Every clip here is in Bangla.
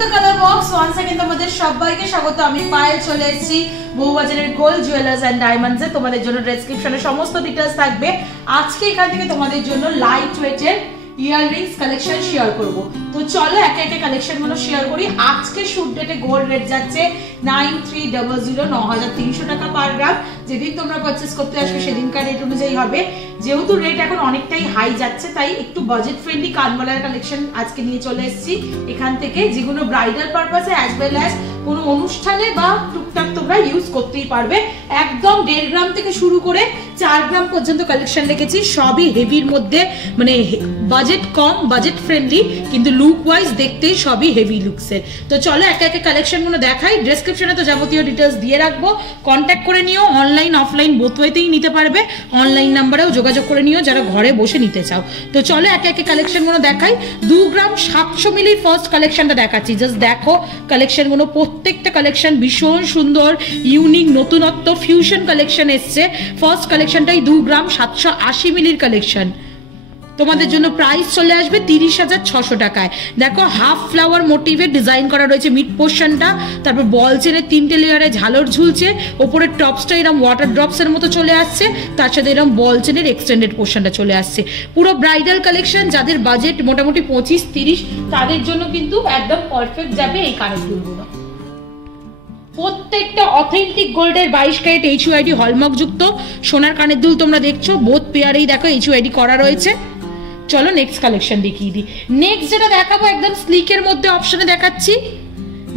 The colour box once again তোমাদের সবাইকে স্বাগত। আমি পায়েল চলে এসেছি বউবাজারের গোল্ড জুয়েলার্স এন্ড ডায়মন্ডসে। তোমাদের জন্য ডেসক্রিপশনে সমস্ত ডিটেইলস থাকবে। আজকে এখান থেকে তোমাদের জন্য লাইট ওয়েটের ইয়াররিংস কালেকশন শেয়ার করব। তো চলো একে একে কালেকশন গুলো শেয়ার করি। আজকে শুট ডেটে গোল্ড রেট যাচ্ছে 9300 9300 টাকা পার গ্রাম। যেদিন তোমরা পারচেজ করতে আসবে সেদিনকার রেট অনুযায়ী হবে। যেহেতু রেট এখন অনেকটাই হাই যাচ্ছে তাই একটু বাজেট ফ্রেন্ডলি কানবালার কালেকশন আজকে নিয়ে চলে এসেছি এখান থেকে, যেগুলো ব্রাইডাল পারপাসে অ্যাজ ওয়েল অ্যাজ কোনো অনুষ্ঠানে বা টুকটাক তোমরা ইউজ করতেই পারবে। একদম 1.5 গ্রাম থেকে শুরু করে 4 গ্রাম পর্যন্ত কালেকশন রেখেছি, সবই হেভির মধ্যে, মানে বাজেট কম, বাজেট ফ্রেন্ডলি, কিন্তু লুক ওয়াইজ দেখতেই সবই হেভি লুকসের। তো চলো একে একে কালেকশনগুলো দেখাই। ডেসক্রিপশনে তো যাবতীয় ডিটেলস দিয়ে রাখবো, কন্ট্যাক্ট করে নিও। অনলাইন অফলাইন বোথ ওয়েতেই নিতে পারবে, অনলাইন নাম্বারেও যোগাযোগ করে নিও যারা ঘরে বসে নিতে চাও। তো চলো একে একে কালেকশনগুলো দেখাই। 2 গ্রাম 700 মিলির ফার্স্ট কালেকশনটা দেখাচ্ছি। জাস্ট দেখো কালেকশনগুলো, প্রত্যেকটা কালেকশন ভীষণ সুন্দর, ইউনিক, নতুনত্ব ফিউশন কালেকশন এসছে। ফার্স্ট কালেকশনটাই 2 গ্রাম 780 মিলির কালেকশন। তোমাদের জন্য প্রাইস চলে আসবে 30,600 টাকায়। দেখো হাফ ফ্লাওয়ার মোটিভের ডিজাইন করা রয়েছে মিড পোর্শনটা, তারপর বল চেনের 3টে লেয়ারে ঝালর ঝুলছে, ওপরের টপসটা এরকম ওয়াটার ড্রপসের মতো চলে আসছে, তার সাথে এরকম বল চেনের এক্সটেন্ডেড পোর্শনটা চলে আসছে। পুরো ব্রাইডাল কালেকশন, যাদের বাজেট মোটামুটি 25-30 তাদের জন্য কিন্তু একদম পারফেক্ট যাবে এই কানের দুলগুলো। প্রত্যেকটা অথেন্টিক গোল্ডের 22 ক্যারেট HUID হলমার্ক যুক্ত সোনার কানের দুল তোমরা দেখছো, বোথ পেয়ারেই দেখো HUID করা রয়েছে। চলো নেক্সট কালেকশন দেখিয়ে দিই। নেক্সট যেটা দেখাবো একদম স্লিকের মধ্যে অপশনে দেখাচ্ছি।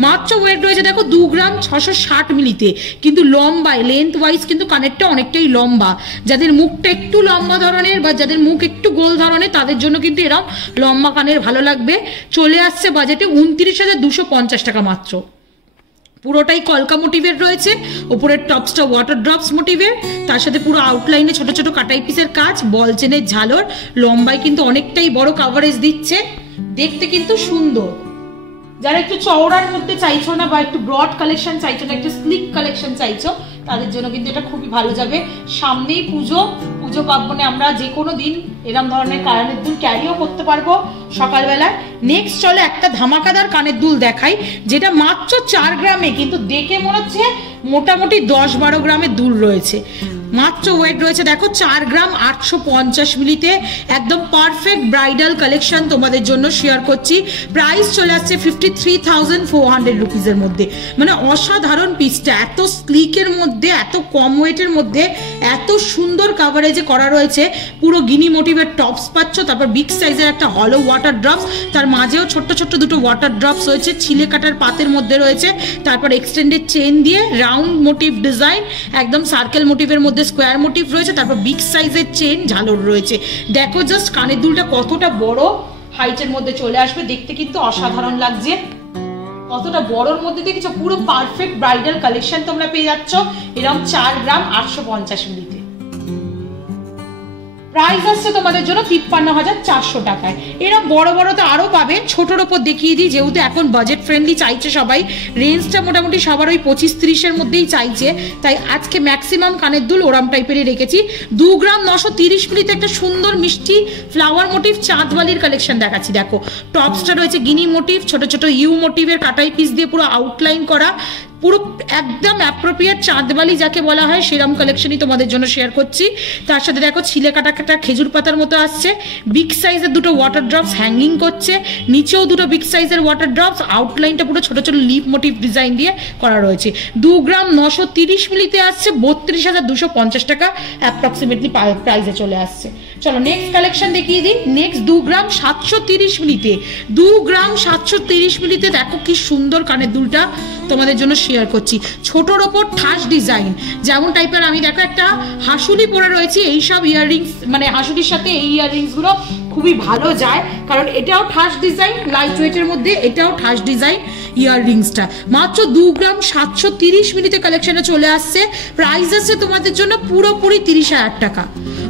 মাত্র ওয়েট রয়েছে দেখো 2 গ্রাম 660 মিলিতে, কিন্তু লম্বায় লেন্থ ওয়াইজ কিন্তু কানেরটা অনেকটাই লম্বা। যাদের মুখটা একটু লম্বা ধরনের বা যাদের মুখ একটু গোল ধরনের তাদের জন্য কিন্তু এরকম লম্বা কানের ভালো লাগবে। চলে আসছে বাজেটে 29,250 টাকা মাত্র। পুরোটাই কলকা মোটিভের রয়েছে, উপরের টপসটা ওয়াটার ড্রপস মোটিভের, তার সাথে পুরো আউটলাইনে ছোট ছোট কাটাই পিসের কাজ, বল চেনের ঝালর, লম্বায় কিন্তু অনেকটাই বড় কাভারেজ দিচ্ছে, দেখতে কিন্তু সুন্দর। যারা একটু চওড়ার মধ্যে চাইছো না বা একটু ব্রড কালেকশন চাইছো না, একটু স্লিক কালেকশন চাইছো, তাদের জন্য কিন্তু এটা খুবই ভালো যাবে। সামনেই পুজো পার্বণে আমরা যে কোনো দিন এরকম ধরনের কানের দুল ক্যারিও করতে পারবো সকালবেলায়। নেক্সট চলে একটা ধামাকাদার কানের দুল দেখাই, যেটা মাত্র 4 গ্রামে, কিন্তু দেখে মনে হচ্ছে মোটামুটি 10-12 গ্রামের দুল রয়েছে। মাত্র ওয়েট রয়েছে দেখো 4 গ্রাম 850 মিলিতে, একদম পারফেক্ট ব্রাইডাল কালেকশন তোমাদের জন্য শেয়ার করছি। প্রাইস চলে আসছে 53,400 রুপিসের মধ্যে। মানে অসাধারণ পিসটা, এত স্লিকের মধ্যে, এত কম ওয়েটের মধ্যে, এত সুন্দর কাভারেজে করা রয়েছে। পুরো গিনি মোটিভের টপস পাচ্ছ, তারপর বিগ সাইজের একটা হলো ওয়াটার ড্রপস, তার মাঝেও ছোট্ট ছোট্ট দুটো ওয়াটার ড্রপস রয়েছে, ছিলে কাটার পাতের মধ্যে রয়েছে, তারপর এক্সটেন্ডেড চেন দিয়ে রাউন্ড মোটিভ ডিজাইন, একদম সার্কেল মোটিভের মধ্যে স্কোয়ার মোটিভ রয়েছে, তারপর বিগ সাইজের চেন ঝালর রয়েছে। দেখো জাস্ট কানের দুলটা কতটা বড় হাইটের মধ্যে চলে আসবে, দেখতে কিন্তু অসাধারণ লাগছে। কতটা বড়র মধ্যে দেখেছো, পুরো পারফেক্ট ব্রাইডাল কালেকশন তোমরা পেয়ে যাচ্ছ এরকম 4 গ্রাম 850 মিলিতে। প্রাইস আসছে তোমাদের জন্য 53,400 টাকায়। এরকম বড় বড় তো আরো পাবে, ছোটর ওপর দেখিয়ে দিই, যেহেতু এখন বাজেট ফ্রেন্ডলি চাইছে সবাই, রেঞ্জটা মোটামুটি সবার ওই 25-30-এর মধ্যেই চাইছে, তাই আজকে ম্যাক্সিমাম কানের দুল ওরাম টাইপেরই রেখেছি। 2 গ্রাম 930 মিলিতে একটা সুন্দর মিষ্টি ফ্লাওয়ার মোটিভ চাঁদবালির কালেকশন দেখাচ্ছি। দেখো টপসটা রয়েছে গিনি মোটিভ, ছোট ছোট ইউ মোটিভের কাটাই পিস দিয়ে পুরো আউটলাইন করা, পুরো একদম অ্যাপ্রোপ্রিয়েট চাঁদবালি যাকে বলা হয় সেরকম কালেকশনই তোমাদের জন্য শেয়ার করছি। তার সাথে দেখো ছিলে কাটা কাটা খেজুর পাতার মতো আসছে, বিগ সাইজের দুটো ওয়াটার ড্রপস হ্যাঙ্গিং করছে, নিচেও দুটো বিগ সাইজের ওয়াটার ড্রপস, আউটলাইনটা পুরো ছোট ছোট লিপ মোটিভ ডিজাইন দিয়ে করা রয়েছে। 2 গ্রাম 930 মিলিতে আসছে 32,250 টাকা অ্যাপ্রক্সিমেটলি প্রাইসে চলে আসছে। চলো নেক্সট কালেকশন দেখিয়ে দিই। নেক্সট 2 গ্রাম 730 মিলিতে, 2 গ্রাম 730 মিলিতে দেখো কি সুন্দর কানের দুলটা তোমাদের জন্য শেয়ার করছি। ছোটর ওপর ঠাস ডিজাইন, যেমন টাইপের আমি দেখো একটা হাসুলি পরে রয়েছি, এইসব ইয়াররিংস মানে হাসুলির সাথে এই ইয়াররিংসগুলো খুবই ভালো যায়, কারণ এটাও ঠাস ডিজাইন, লাইট ওয়েটের মধ্যে এটাও ঠাস ডিজাইন ইয়াররিংসটা। মাত্র 2 গ্রাম 730 মিলিতে কালেকশনে চলে আসছে। প্রাইস আছে তোমাদের জন্য পুরোপুরি 30,000 টাকা।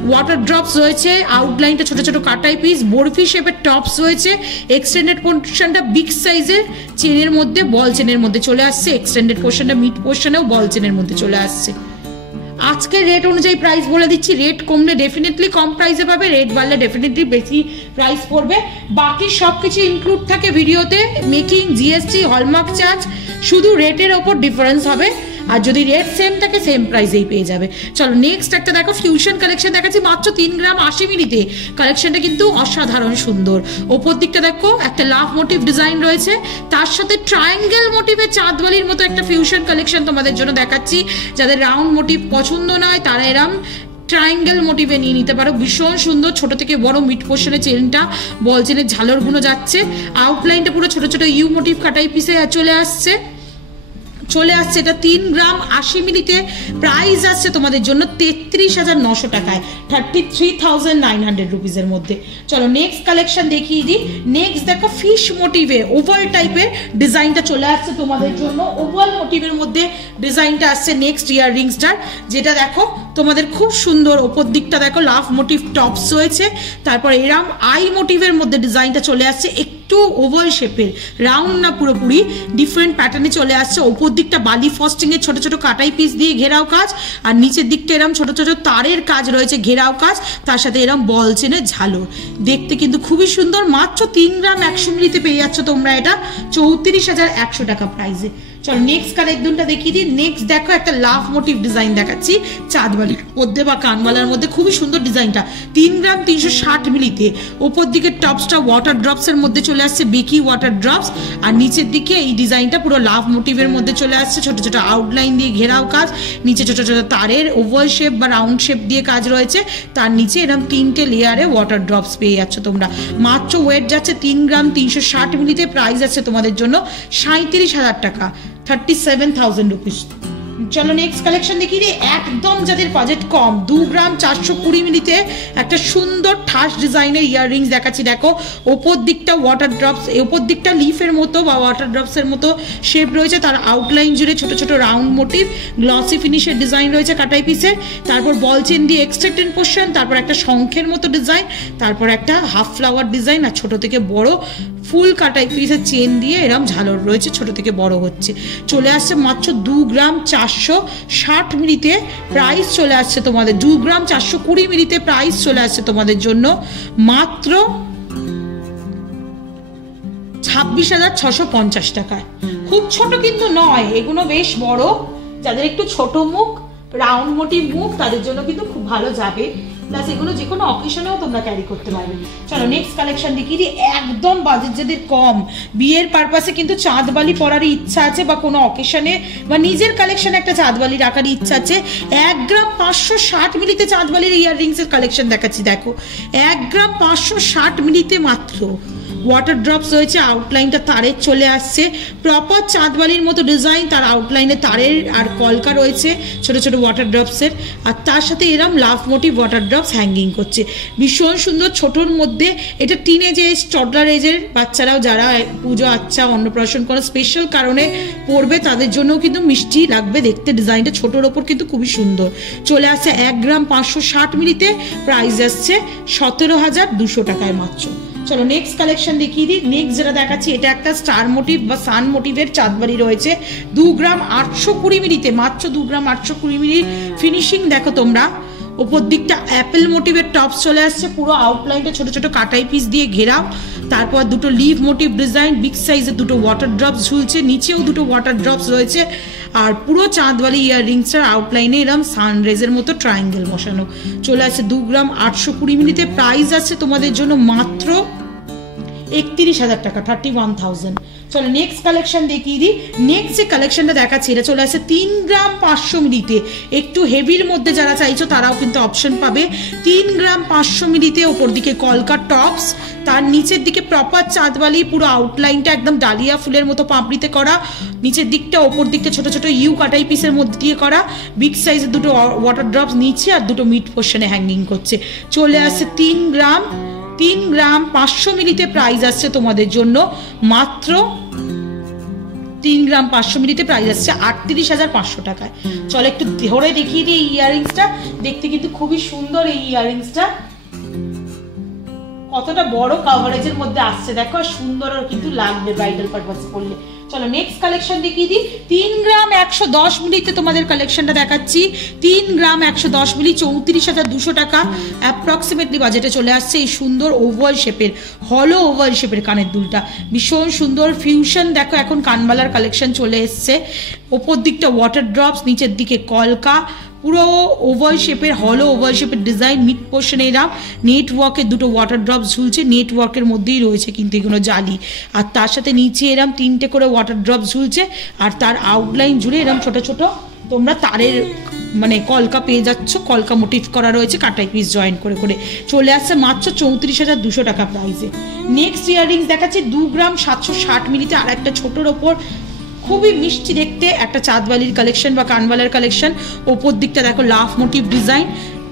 ওয়াটার ড্রপস রয়েছে, আউটলাইনটা ছোট ছোট কাটাই পিস, বরফি শেপের টপস রয়েছে, এক্সটেন্ডেড পোর্শনটা বিগ সাইজের চেনের মধ্যে বল চেনের মধ্যে চলে আসছে, এক্সটেন্ডেড পোর্শনটা মিড পোর্শনেও বল চেনের মধ্যে চলে আসছে। আজকে রেট অনুযায়ী প্রাইস বলে দিচ্ছি, রেট কমলে ডেফিনেটলি কম প্রাইসে পাবে, রেট বাড়লে ডেফিনেটলি বেশি প্রাইস পড়বে। বাকি সব কিছু ইনক্লুড থাকে ভিডিওতে, মেকিং, জিএসটি, হলমার্ক চার্জ, শুধু রেটের ওপর ডিফারেন্স হবে। আর যদি রেট সেম থাকে সেম প্রাইসেই পেয়ে যাবে। চলো নেক্সট একটা দেখো, ফিউশন কালেকশন দেখাচ্ছি মাত্র 3 গ্রাম 80 মিলিতে। কালেকশনটা কিন্তু অসাধারণ সুন্দর। ওপর দিকটা দেখো একটা লাভ মোটিভ ডিজাইন রয়েছে, তার সাথে ট্রায়াঙ্গেল মোটিভে চাঁদবালির মতো একটা ফিউশন কালেকশন তোমাদের জন্য দেখাচ্ছি। যাদের রাউন্ড মোটিভ পছন্দ নয় তারা এরম ট্রায়াঙ্গেল মোটিভে নিয়ে নিতে পারো। ভীষণ সুন্দর, ছোট থেকে বড় মিড পোর্শনে চেনটা, বল চেনের ঝালরগুলো যাচ্ছে, আউটলাইনটা পুরো ছোট ছোট ইউ মোটিভ কাটাই পিসে চলে আসছে। এটা 3 গ্রাম 80 মিলিতে। প্রাইস আসছে তোমাদের জন্য 33,900 টাকায়, 33,900 রুপিসের মধ্যে। চলো নেক্সট কালেকশন দেখিয়ে দিই। নেক্সট দেখো ফিশ মোটিভে ওভাল টাইপের ডিজাইনটা চলে আসছে তোমাদের জন্য। ওভাল মোটিভের মধ্যে ডিজাইনটা আসছে নেক্সট ইয়াররিংসটার, যেটা দেখো তোমাদের খুব সুন্দর। ওপর দিকটা দেখো লাভ মোটিভ টপস রয়েছে, তারপর এরম আই মোটিভের মধ্যে ডিজাইনটা চলে আসছে, একটু ওভাল শেপের, রাউন্ড না পুরোপুরি, ডিফারেন্ট প্যাটার্নে চলে আসছে। ওপর দিকটা বালি ফস্টিং এর ছোট ছোট কাটাই পিস দিয়ে ঘেরাও কাজ, আর নিচের দিকটা এরকম ছোট ছোট তারের কাজ রয়েছে, ঘেরাও কাজ, তার সাথে এরকম বল চেনের ঝালর। দেখতে কিন্তু খুবই সুন্দর। মাত্র 3 গ্রাম 100 মিলিতে পেয়ে যাচ্ছ তোমরা এটা 34,100 টাকা প্রাইসে। চলো নেক্সট কালেকশনটা দেখিয়ে দিই। নেক্সট দেখো একটা লাভ মোটিভ ডিজাইন দেখাচ্ছি চাঁদবালির মধ্যে বা কানবালার মধ্যে, খুবই সুন্দর ডিজাইনটা। 3 গ্রাম 360 মিলিতে। ওপর দিকে টপসটা ওয়াটার ড্রপস এর মধ্যে চলে আসছে, বেকি ওয়াটার ড্রপস, আর নিচের দিকে এই ডিজাইনটা পুরো লাভ মোটিভের মধ্যে চলে আসছে, ছোট ছোট আউটলাইন দিয়ে ঘেরাও কাজ, নিচে ছোট ছোট তারের ওভাল শেপ বা রাউন্ড শেপ দিয়ে কাজ রয়েছে, তার নিচে এরকম 3টে লেয়ারে ওয়াটার ড্রপস পেয়ে যাচ্ছ তোমরা। মাত্র ওয়েট যাচ্ছে 3 গ্রাম 360 মিলিতে। প্রাইস আছে তোমাদের জন্য 37,000 টাকা, 37,000 রুপিস। চলো নেক্সট কালেকশন দেখিয়ে দিই। একদম যাদের বাজেট কম, 2 গ্রাম 420 মিলিতে একটা সুন্দর ঠাস ডিজাইনের ইয়াররিংস দেখাচ্ছি। দেখো ওপর দিকটা ওয়াটার ড্রপস, ওপর দিকটা লিফের মতো বা ওয়াটার ড্রপসের মতো শেপ রয়েছে, তার আউটলাইন জুড়ে ছোট ছোট রাউন্ড মোটিভ, গ্লসি ফিনিশের ডিজাইন রয়েছে কাটাই পিসে, তারপর বল চেন দিয়ে এক্সট্রাক্টেড পোর্শন, তারপর একটা শঙ্খের মতো ডিজাইন, তারপর একটা হাফ ফ্লাওয়ার ডিজাইন, আর ছোট থেকে বড় ফুল কাটাই পিসের চেন দিয়ে এরম ঝালর রয়েছে, ছোট থেকে বড় হচ্ছে। চলে আসছে মাত্র 2 গ্রাম 460 মিলিতে। প্রাইস চলে আসছে তোমাদের 2 গ্রাম 420 মিলিতে। প্রাইস চলে আসছে তোমাদের জন্য মাত্র 26,650 টাকায়। খুব ছোট কিন্তু নয়, এগুলো বেশ বড়। যাদের একটু ছোট মুখ, রাউন্ড মোটিভ মুখ, তাদের জন্য কিন্তু খুব ভালো যাবে। প্লাস এগুলো যে কোনো অকেশনেও তোমরা ক্যারি করতে পারবে। চলো নেক্সট কালেকশন দেখিয়ে দিই। একদম বাজেট যাদের কম, বিয়ের পারপাসে কিন্তু চাঁদবালি পরারই ইচ্ছা আছে, বা কোনো অকেশনে বা নিজের কালেকশনে একটা চাঁদবালি রাখার ইচ্ছা আছে, 1 গ্রাম 560 মিলিতে চাঁদবালির ইয়াররিংসের কালেকশন দেখাচ্ছি। দেখো 1 গ্রাম 560 মিলিতে মাত্র। ওয়াটার ড্রপস রয়েছে, আউটলাইনটা তারের চলে আসছে, প্রপার চাঁদবালির মতো ডিজাইন, তার আউটলাইনে তারের আর কলকা রয়েছে ছোট ছোট ওয়াটার ড্রপসের, আর তার সাথে এরম লাভ মোটিভ ওয়াটার ড্রপস হ্যাঙ্গিং করছে। ভীষণ সুন্দর, ছোটোর মধ্যে। এটা টিনেজ এজ, টডলার এজের বাচ্চারাও যারা পুজো আচ্ছা অন্নপ্রাশন কোনো স্পেশাল কারণে পড়বে, তাদের জন্যও কিন্তু মিষ্টি লাগবে দেখতে। ডিজাইনটা ছোটোর ওপর কিন্তু খুবই সুন্দর। চলে আসছে 1 গ্রাম 560 মিলিতে। প্রাইস আসছে 17,200 টাকায় মাত্র। চলো নেক্সট কালেকশন দেখিয়ে দিই। নেক্সট যেটা দেখাচ্ছি, এটা একটা স্টার মোটিভ বা সান মোটিভের চাঁদবালি রয়েছে 2 গ্রাম 820 মিলিতে। মাত্র 2 গ্রাম 820 মিলি। ফিনিশিং দেখো তোমরা, ওপর দিকটা অ্যাপেল মোটিভের টপস চলে আসছে, পুরো আউটলাইনটা ছোট ছোট কাটাই পিস দিয়ে ঘেরাও, তারপর দুটো লিভ মোটিভ ডিজাইন, বিগ সাইজের দুটো ওয়াটার ড্রপস ঝুলছে, নিচেও দুটো ওয়াটার ড্রপস রয়েছে, আর পুরো চাঁদবালি ইয়াররিংসটার আউটলাইনে এরম সানরেজের মতো ট্রায়াঙ্গেল বসানো। চলে আসছে 2 গ্রাম 820 মিলিতে। প্রাইস আছে তোমাদের জন্য মাত্র 31,000 টাকা, 31,000। চলো নেক্সট কালেকশন দেখিয়ে দিই। নেক্সট যে কালেকশনটা দেখাচ্ছি এটা চলে আসছে 3 গ্রাম 500 মিলিতে। একটু হেভির মধ্যে যারা চাইছো তারাও কিন্তু অপশন পাবে। 3 গ্রাম 500 মিলিতে। ওপর দিকে কলকা টপস, তার নিচের দিকে প্রপার চাঁদবালি, পুরো আউটলাইনটা একদম ডালিয়া ফুলের মতো পাপড়িতে করা, নিচের দিকটা ওপর দিকটা ছোট ছোট ইউ কাটাই পিসের মধ্যে দিয়ে করা, বিগ সাইজের দুটো ওয়াটার ড্রপস নিচে আর দুটো মিড পোর্শনে হ্যাঙ্গিং করছে। চলে আসছে 3 গ্রাম 500 মিলিতে। প্রাইস আসছে তোমাদের জন্য মাত্র 3 গ্রাম 500 মিলিতে। প্রাইস আসছে 38,500 টাকায়। চলো একটু ধরে দেখিয়ে দিই এই ইয়াররিংসটা। দেখতে কিন্তু খুবই সুন্দর এই ইয়াররিংসটা, কতটা বড় কাভারেজের মধ্যে আসছে দেখো, আর সুন্দর কিন্তু লাগবে ব্রাইডাল পারপাসে পরলে। চলো নেক্সট কালেকশন দেখিয়ে দিই। 3 গ্রাম 110 মিলিতে তোমাদের কালেকশনটা দেখাচ্ছি। 3 গ্রাম 110 মিলি 34,200 টাকা অ্যাপ্রক্সিমেটলি বাজেটে চলে আসছে। এই সুন্দর ওভাল শেপের, হলো ওভাল শেপের কানের দুলটা ভীষণ সুন্দর ফিউশন। দেখো এখন কানবালার কালেকশন চলে এসছে। ওপর দিকটা ওয়াটার ড্রপস, নিচের দিকে কলকা, পুরো ওভাল শেপের, হলো ওভাল শেপের ডিজাইন। মিড পোর্শনে এরম নেটওয়ার্কের দুটো ওয়াটার ড্রপস ঝুলছে, নেটওয়ার্কের মধ্যেই রয়েছে কিন্তু এগুলো জালি। আর তার সাথে নিচে এরম 3টে করে ওয়াটার ড্রপস ঝুলছে, আর তার আউটলাইন জুড়ে এরম ছোট ছোট তোমরা তারের মানে কলকা পেয়ে যাচ্ছ। কলকা মোটিভ করা রয়েছে, কাটাই পিস জয়েন করে করে চলে আসছে মাত্র 34,200 টাকা প্রাইসে। নেক্সট ইয়াররিংস দেখাচ্ছি 2 গ্রাম 760 মিলিতে। আর একটা ছোটোর ওপর খুবই মিষ্টি দেখতে একটা চাঁদবালির কালেকশন বা কানবালার কালেকশন। ওপর দিকটা দেখো লাভ মোটিভ ডিজাইন,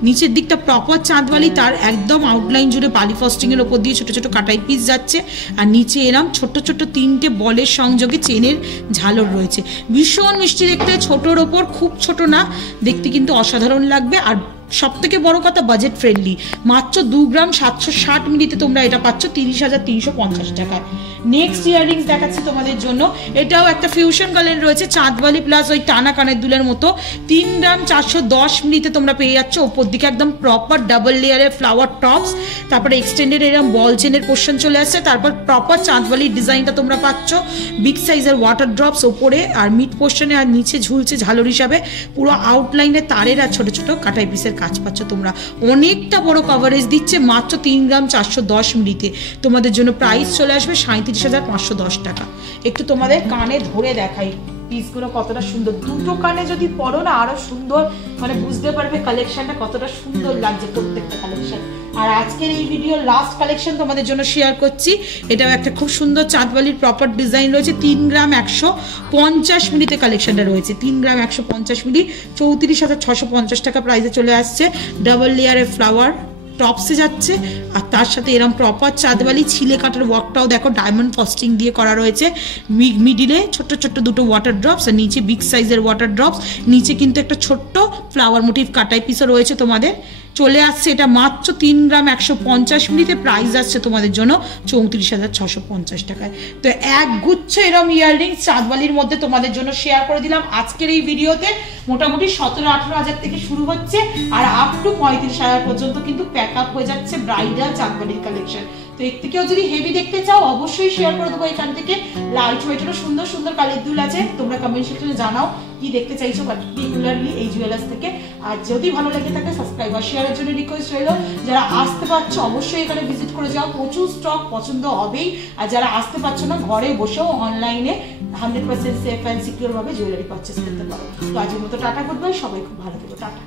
নিচের দিকটা প্রপার চাঁদবালি, তার একদম আউটলাইন জুড়ে বালি ফস্টিংয়ের ওপর দিয়ে ছোটো ছোটো কাটাই পিস যাচ্ছে। আর নিচে এরম ছোট্ট ছোট্ট 3টে বলের সংযোগে চেনের ঝালর রয়েছে। ভীষণ মিষ্টি দেখতে, ছোটোর ওপর, খুব ছোট না, দেখতে কিন্তু অসাধারণ লাগবে। আর সব থেকে বড় কথা বাজেট ফ্রেন্ডলি, মাত্র 2 গ্রাম 760 মিলিতে তোমরা এটা পাচ্ছ 30,350 টাকায়। নেক্সট ইয়াররিংস দেখাচ্ছি তোমাদের জন্য। এটাও একটা ফিউশন কালার রয়েছে, চাঁদবালি প্লাস ওই টানা কানের দুলের মতো। 3 গ্রাম 410 মিলিতে তোমরা পেয়ে যাচ্ছ। ওপর দিকে একদম প্রপার ডাবল লেয়ারের ফ্লাওয়ার টপস, তারপরে এক্সটেন্ডেড এরকম বল চেনের পোর্শন চলে আসছে, তারপর প্রপার চাঁদবালির ডিজাইনটা তোমরা পাচ্ছ। বিগ সাইজের ওয়াটার ড্রপস ওপরে আর মিড পোর্শনে, আর নিচে ঝুলছে ঝালর হিসাবে পুরো আউটলাইনে তারের আর ছোট ছোট কাটাই পিসের কাজ পাচ্ছ তোমরা। অনেকটা বড় কভারেজ দিচ্ছে মাত্র 3 গ্রাম 410 মিলিতে। তোমাদের জন্য প্রাইস চলে আসবে 37,510 টাকা। একটু তোমাদের কানে ধরে দেখাই পিসগুলো কতটা সুন্দর। দুটো কানে যদি পরো না আরো সুন্দর, মানে বুঝতে পারবে কালেকশনটা কতটা সুন্দর লাগছে প্রত্যেকটা কালেকশন। আর আজকের এই ভিডিওর লাস্ট কালেকশন তোমাদের জন্য শেয়ার করছি। এটাও একটা খুব সুন্দর চাঁদবালির প্রপার ডিজাইন রয়েছে। 3 গ্রাম 150 মিলিতে কালেকশনটা রয়েছে। 3 গ্রাম 150 মিলি 34,650 টাকা প্রাইসে চলে আসছে। ডাবল লেয়ারের ফ্লাওয়ার টপসে যাচ্ছে, আর তার সাথে এরকম প্রপার চাঁদবালি ছিলে কাটার ওয়ার্কটাও দেখো ডায়মন্ড ফস্টিং দিয়ে করা রয়েছে। মিডিলে ছোট্ট ছোট্ট দুটো ওয়াটার ড্রপস, আর নিচে বিগ সাইজের ওয়াটার ড্রপস। নিচে কিন্তু একটা ছোট্ট ফ্লাওয়ার মোটিভ কাটাই পিসও রয়েছে তোমাদের। চলে আসছে এটা মাত্র 3 গ্রাম 150 মিলিতে। প্রাইস আসছে তোমাদের জন্য 34,650 টাকায়। তো এক গুচ্ছ এরম ইয়াররিংস চাঁদবালির মধ্যে তোমাদের জন্য শেয়ার করে দিলাম আজকের এই ভিডিওতে। মোটামুটি 17-18 হাজার থেকে শুরু হচ্ছে, আর আপ টু 35,000 পর্যন্ত কিন্তু প্যাক আপ হয়ে যাচ্ছে ব্রাইডাল চাঁদবালির কালেকশন। তো এর থেকেও যদি হেভি দেখতে চাও অবশ্যই শেয়ার করে দেবো এখান থেকে। লাইট ওয়েটেরও সুন্দর সুন্দর কালের দুল আছে, তোমরা কমেন্ট সেকশনে জানাও কি দেখতে চাইছো পার্টিকুলারলি এই জুয়েলার্স থেকে। আর যদি ভালো লেগে থাকে সাবস্ক্রাইব আর শেয়ারের জন্য রিকোয়েস্ট রইল। যারা আসতে পারছো অবশ্যই এখানে ভিজিট করে যাও, প্রচুর স্টক পছন্দ হবেই। আর যারা আসতে পারছো না ঘরে বসেও অনলাইনে 100% সেফ অ্যান্ড সিকিউর ভাবে জুয়েলারি পারচেস করতে পারো। তো আজকের মতো টাটা, গুড বাই, সবাই খুব ভালো থেকো, টাটা।